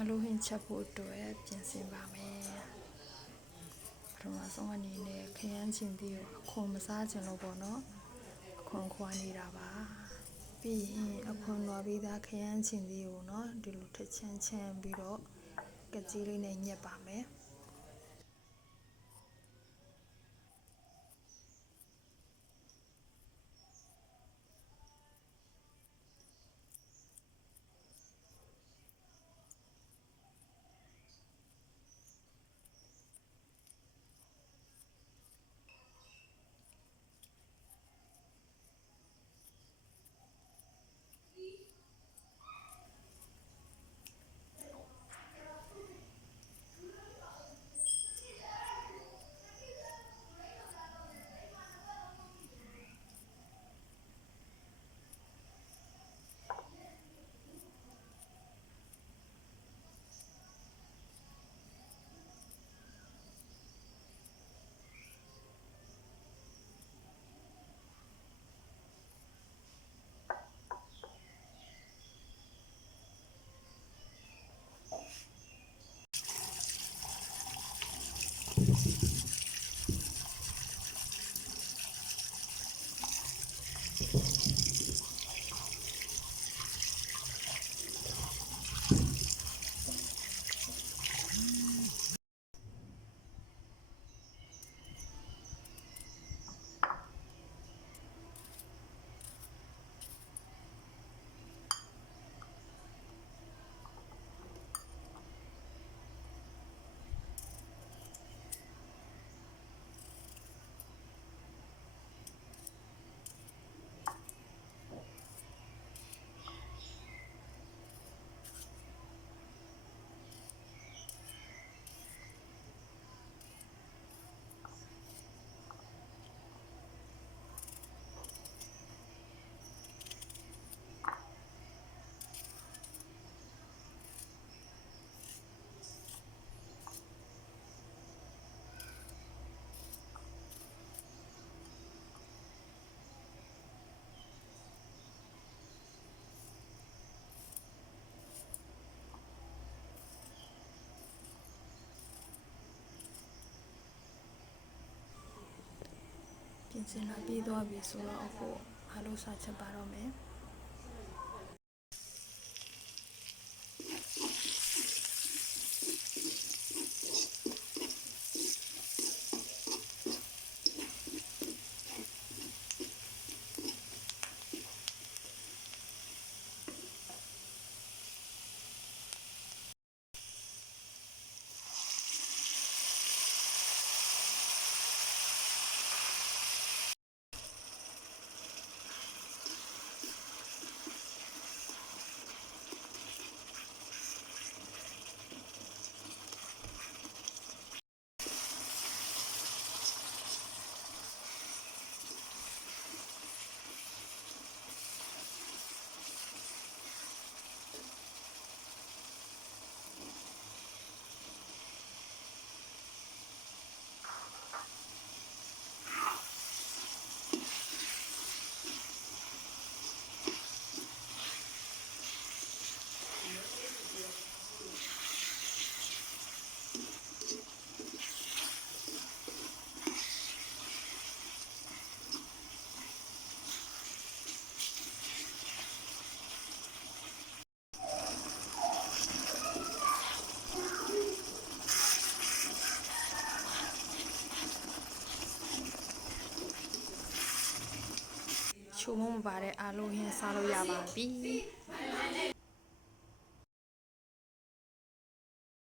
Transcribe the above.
အာလူဟင်းချက်ဖို့အတွက်ပြင်ဆင်ပါမယ်ပထမဆုံးအနေနဲ့ခရမ်းချင်သေးကိုအခွန်မစားချင်လို့ပေါ့နော်အခွန်ခွာနေတာပါပြီးရင်အခွန်တော်ပြီးသားခရမ်းချင်သေးကိုနော်ဒီလိုထချမ်းချမ်းပြီးတော့ကကြီးလေးနဲ့ညက်ပါမယ်ပြင်ဆင်လာပြီးသွားပြီဆိုတော့အခုအာလူစားချက်ပါတော့မယ်ချိုးမမပါတဲ့အာလူဟင်းစားလို့ရပါပြီ